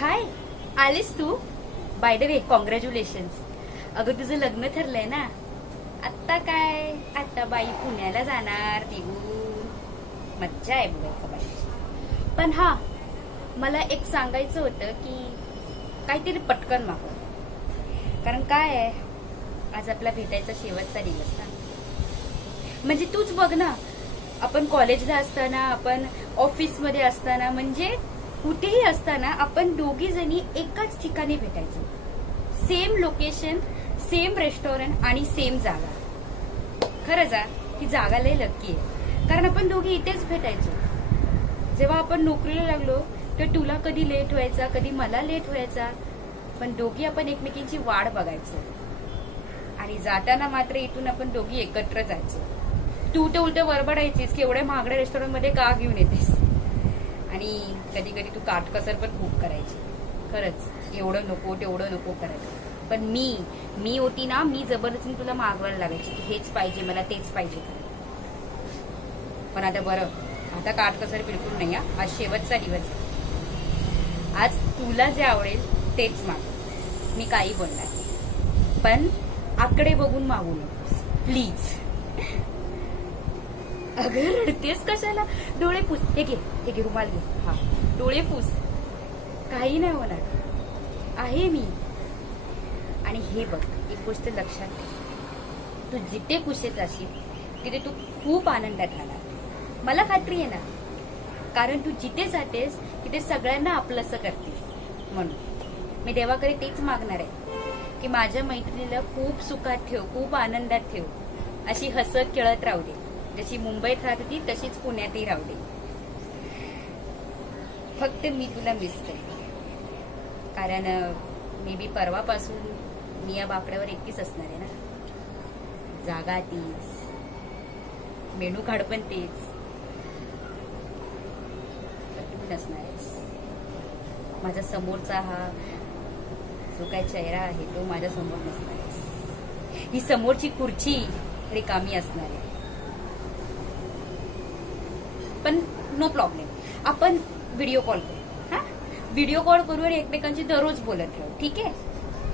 हाय, आलीस तू? By the way congratulations. अगं तुझं लग्न ठरलंय ना. आता काय, आता बाई पुण्याला जाणार निघून. मज्जा आहे बघा बाई. पण हा, मला एक सांगायचं होतं की काहीतरी पटकन मागव. कारण काय आहे, आज आपला भेटायचा शेवटचा दिवस ना. म्हणजे तूच बघ ना, आपण कॉलेजला असताना, आपण ऑफिसमध्ये असताना, म्हणजे कुठेही असताना आपण दोघी जणी एकाच ठिकाणी भेटायचो. सेम लोकेशन, सेम रेस्टॉरंट आणि सेम जागा. खरंच ती जागा लय लक्की आहे, कारण आपण दोघी इथेच भेटायचो. जेव्हा आपण नोकरीला लागलो तर तुला कधी लेट व्हायचा, कधी मला लेट व्हायचा, पण दोघी आपण एकमेकींची वाट बघायचो. आणि जाताना मात्र इथून आपण दोघी एकत्र जायचो. तू तर उलट वरबडायचीस की एवढ्या महागड्या रेस्टॉरंट मध्ये का घेऊन येतेस. आणि कधी कधी तू काटकसर पण खूप करायची. खरंच एवढं नको तेवढं नको करायचं. पण मी होती ना, मी जबरदस्ती तुला मागवायला लागायची की हेच पाहिजे मला, तेच पाहिजे. पण आता बरं, आता काटकसर बिलकुल नाही. आज शेवटचा दिवस. आज तुला जे आवडेल तेच माग. मी काही बोलणार, पण आकडे बघून मागू नकोस प्लीज. अगं रडतेस कशाला? डोळे पुस. हे घे रुमाल घे. हा, डोळे पुस. काही नाही होणार, आहे मी. आणि हे बघ, एक गोष्ट लक्षात ठेव, तू जिथे खुशीत जाशील तिथे तू खूप आनंदात राहणार. मला खात्री आहे ना, कारण तू जिथे जातेस तिथे सगळ्यांना आपलंसं करतेस. म्हणून मी देवाकडे तेच मागणार आहे की माझ्या मैत्रिणीला खूप सुखात ठेव, खूप आनंदात ठेव. अशी हसत खेळत राहू दे. जशी मुंबईत राहत होती तशीच पुण्यातही राहू दे. फक्त मी तुला मिस करते, कारण मे बी परवापासून मी या बाकड्यावर एकटीच असणार आहे ना. जागा तीच, मेनू कार्ड पण तेच, तू नसणार आहेस. माझ्या समोरचा हा जो काय चेहरा आहे तो माझ्या समोर नसणार आहेस. ही समोरची खुर्ची रिकामी असणार आहे. पण नो प्रॉब्लेम, आपण व्हिडिओ कॉल करू. हा, व्हिडिओ कॉल करू आणि एकमेकांची दररोज बोलत राहू. ठीक आहे?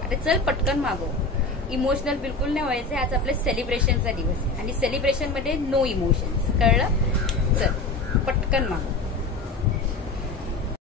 आता चल पटकन मागव. इमोशनल बिलकुल नाही व्हायचंय. आज आपल्या सेलिब्रेशनचा दिवस आहे आणि सेलिब्रेशन मध्ये नो इमोशन्स. कळलं? चल पटकन मागव.